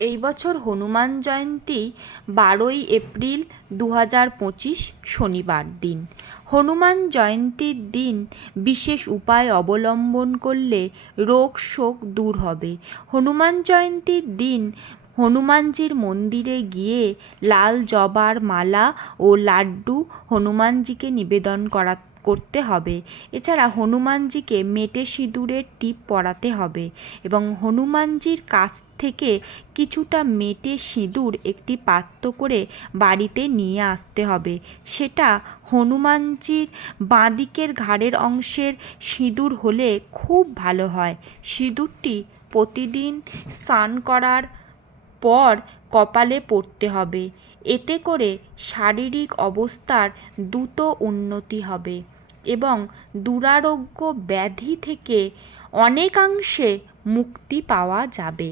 এই বছর হনুমান জয়ন্তী 12 এপ্রিল 2025 শনিবার দিন। হনুমান জয়ন্তীর দিন বিশেষ উপায় অবলম্বন করলে রোগ শোক দূর হবে। হনুমান জয়ন্তীর দিন হনুমানজির মন্দিরে গিয়ে লাল জবার মালা ও লাড্ডু হনুমানজিকে নিবেদন করতে হবে। এছাড়া হনুমানজিকে মেটে সিঁদুরের টিপ পরাতে হবে এবং হনুমানজির কাছ থেকে কিছুটা মেটে সিঁদুর একটি পাত্র করে বাড়িতে নিয়ে আসতে হবে। সেটা হনুমানজির বাঁদিকের ঘাড়ের অংশের সিঁদুর হলে খুব ভালো হয়। সিঁদুরটি প্রতিদিন স্নান করার পর কপালে পরতে হবে। এতে করে শারীরিক অবস্থার দ্রুত উন্নতি হবে এবং দুরারোগ্য ব্যাধি থেকে অনেকাংশে মুক্তি পাওয়া যাবে।